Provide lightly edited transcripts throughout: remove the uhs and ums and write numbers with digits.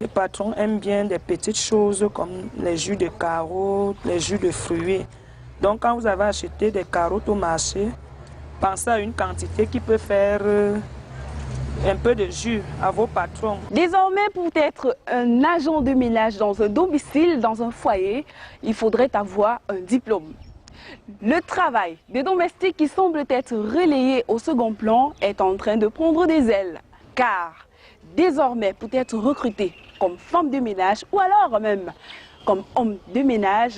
Les patrons aiment bien des petites choses comme les jus de carottes, les jus de fruits. Donc quand vous avez acheté des carottes au marché, pensez à une quantité qui peut faire un peu de jus à vos patrons. Désormais, pour être un agent de ménage dans un domicile, dans un foyer, il faudrait avoir un diplôme. Le travail des domestiques qui semble être relayé au second plan est en train de prendre des ailes. Car désormais, pour être recruté comme femme de ménage ou alors même comme homme de ménage,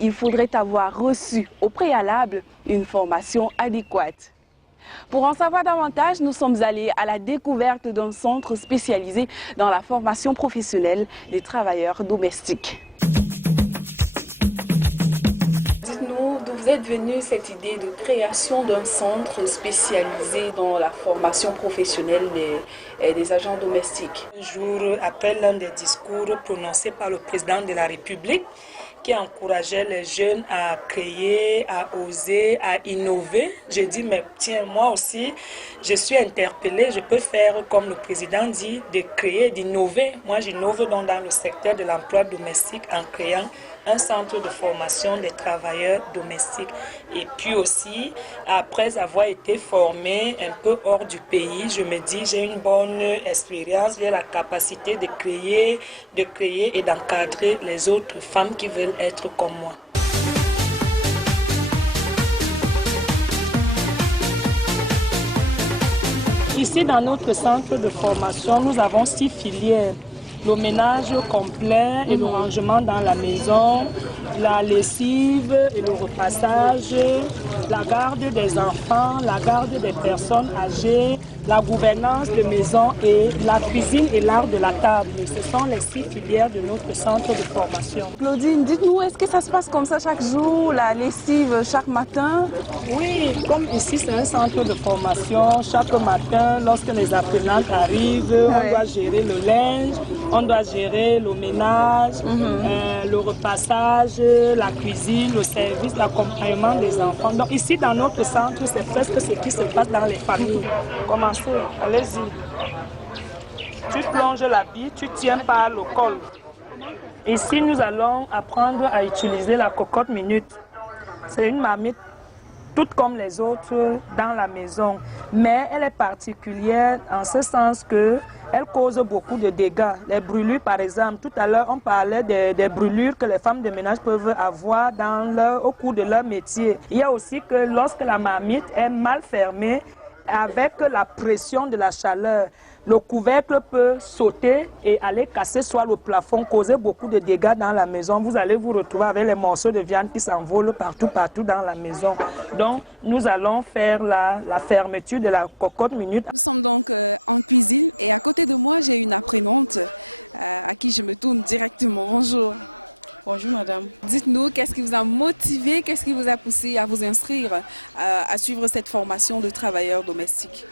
il faudrait avoir reçu au préalable une formation adéquate. Pour en savoir davantage, nous sommes allés à la découverte d'un centre spécialisé dans la formation professionnelle des travailleurs domestiques. Dites-nous d'où vous êtes venue cette idée de création d'un centre spécialisé dans la formation professionnelle des agents domestiques. Un jour, après l'un des discours prononcés par le président de la République, qui encourageait les jeunes à créer, à oser, à innover. Je dis, mais tiens, moi aussi, je suis interpellée, je peux faire comme le président dit, de créer, d'innover. Moi, j'innove donc dans le secteur de l'emploi domestique en créant un centre de formation des travailleurs domestiques. Et puis aussi, après avoir été formée un peu hors du pays, je me dis, j'ai une bonne expérience, j'ai la capacité de créer et d'encadrer les autres femmes qui veulent être comme moi. Ici, dans notre centre de formation, nous avons 6 filières. Le ménage complet et le rangement dans la maison, la lessive et le repassage, la garde des enfants, la garde des personnes âgées, la gouvernance de maison et la cuisine et l'art de la table. Ce sont les 6 filières de notre centre de formation. Claudine, dites-nous, est-ce que ça se passe comme ça chaque jour, la lessive chaque matin? Oui, comme ici c'est un centre de formation, chaque matin, lorsque les apprenantes arrivent, on doit gérer le linge, on doit gérer le ménage, le repassage, la cuisine, le service, l'accompagnement des enfants. Donc ici dans notre centre, c'est presque ce qui se passe dans les familles. Commencez, allez-y. Tu plonges la bille, tu tiens par le col. Ici, nous allons apprendre à utiliser la cocotte minute. C'est une marmite toute comme les autres dans la maison, mais elle est particulière en ce sens que elle cause beaucoup de dégâts. Les brûlures, par exemple, tout à l'heure, on parlait des brûlures que les femmes de ménage peuvent avoir au cours de leur métier. Il y a aussi que lorsque la marmite est mal fermée, avec la pression de la chaleur, le couvercle peut sauter et aller casser soit le plafond, causer beaucoup de dégâts dans la maison. Vous allez vous retrouver avec les morceaux de viande qui s'envolent partout dans la maison. Donc, nous allons faire la fermeture de la cocotte minute. Nous sommes donc en cuisine et à côté de moi, j'ai une apprenante à qui je me tourne directement. Bonjour. Bonjour madame. Dites-nous, qu'est-ce qui vous a motivé, qu'est-ce qui vous a poussé à vous inscrire à suivre cette formation de travailleurs domestiques?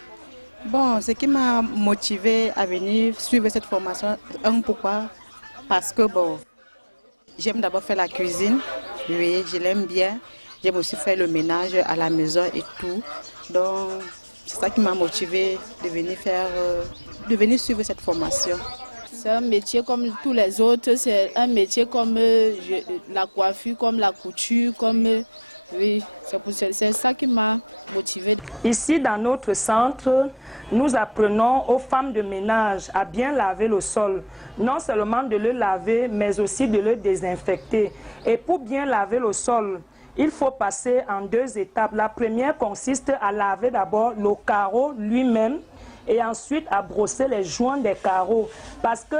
Bon, ce qui m'a motivé à venir suivre cette formation, pourquoi? Parce que bon, j'aime d'abord faire la cuisine, oui, je l'aime bien. J'aime aussi faire le ménage à la maison et tout. Donc, c'est ça qui m'a motivé de venir suivre cette formation. C'est un métier comme tous les autres, c'est un métier comme la coiffure, comme la couture, oui, c'est ça qui m'a motivée. Ici, dans notre centre, nous apprenons aux femmes de ménage à bien laver le sol. Non seulement de le laver, mais aussi de le désinfecter. Et pour bien laver le sol, il faut passer en 2 étapes. La première consiste à laver d'abord le carreau lui-même, et ensuite à brosser les joints des carreaux parce que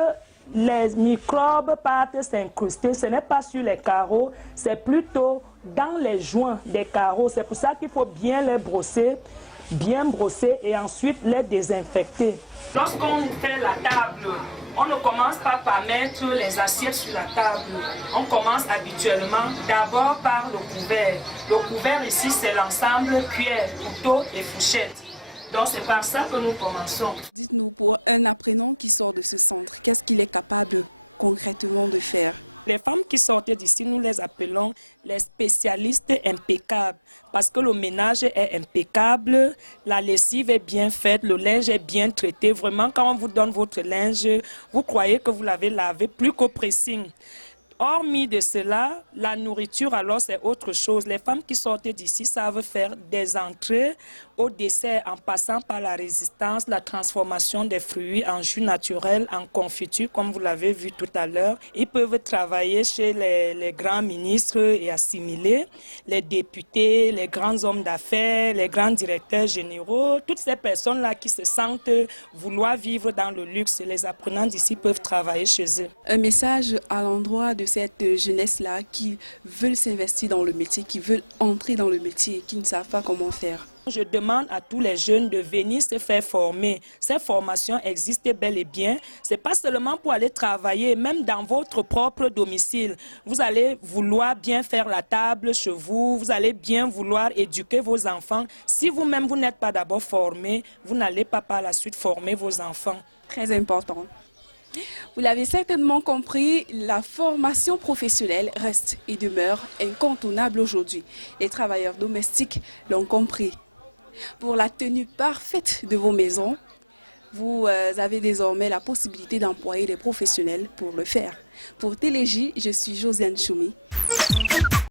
les microbes partent s'incruster. Ce n'est pas sur les carreaux, c'est plutôt dans les joints des carreaux. C'est pour ça qu'il faut bien les brosser, et ensuite les désinfecter. Lorsqu'on fait la table, on ne commence pas par mettre les assiettes sur la table. On commence habituellement d'abord par le couvert. Le couvert ici, c'est l'ensemble cuillère, couteau et fourchette. Donc c'est par ça que nous commençons. Dites-nous, pour un apprenant qui sort de ce centre, qu'est-ce qu'il est capable concrètement de faire? Les femmes qui sortent d'ici, nous les appelons les spécialistes impeccables parce que le ménage est impeccable, la lessive est bien faite, le linge est bien traité. Vraiment, quand on vous donne votre linge, vous croyez que vous l'avez lavé plus qu'au pressing. Hormis de cela, la nourriture, alors, c'est autre chose. Les femmes qui sortent d'ici savent faire des entrées au dessert en passant par la résistance, la transformation des fruits en jus naturel, en confiture, comme vous l'avez vu tout à l'heure. Ils peuvent travailler chez les grands ministres et assimiler, les députés, les grands hommes d'affaires, les grands directeurs généraux. Toutes ces personnes-là qui se sentent vouloir vivre dans le luxe, les apprenants d'ici peuvent travailler chez eux. Un message à l'endroit de cette jeunesse-là qui veulent s'investir dans le métier, qui veulent entrer dans le métier et qui ne savent pas comment faire. Je demande à tous les jeunes de venir se faire former. Ces formations existent bel et bien. Ce n'est pas seulement pour aller travailler, même dans votre propre domicile. Vous allez vouloir bien faire la table chez vous, vous allez bien vouloir éduquer vos enfants. Si vous-même, vous n'êtes pas d'abord formé, vous n'allez pas par la suite former vos enfants. Très important. Vous l'avez certainement compris, la formation professionnelle reste et demeure incontournable aujourd'hui. Les travailleurs domestiques l'ont compris. Pour la tenue parfaite de vos maisons, vous avez désormais la possibilité d'employer des professionnels pour le faire. Pour TéléJ, je suis Josiane Choumi.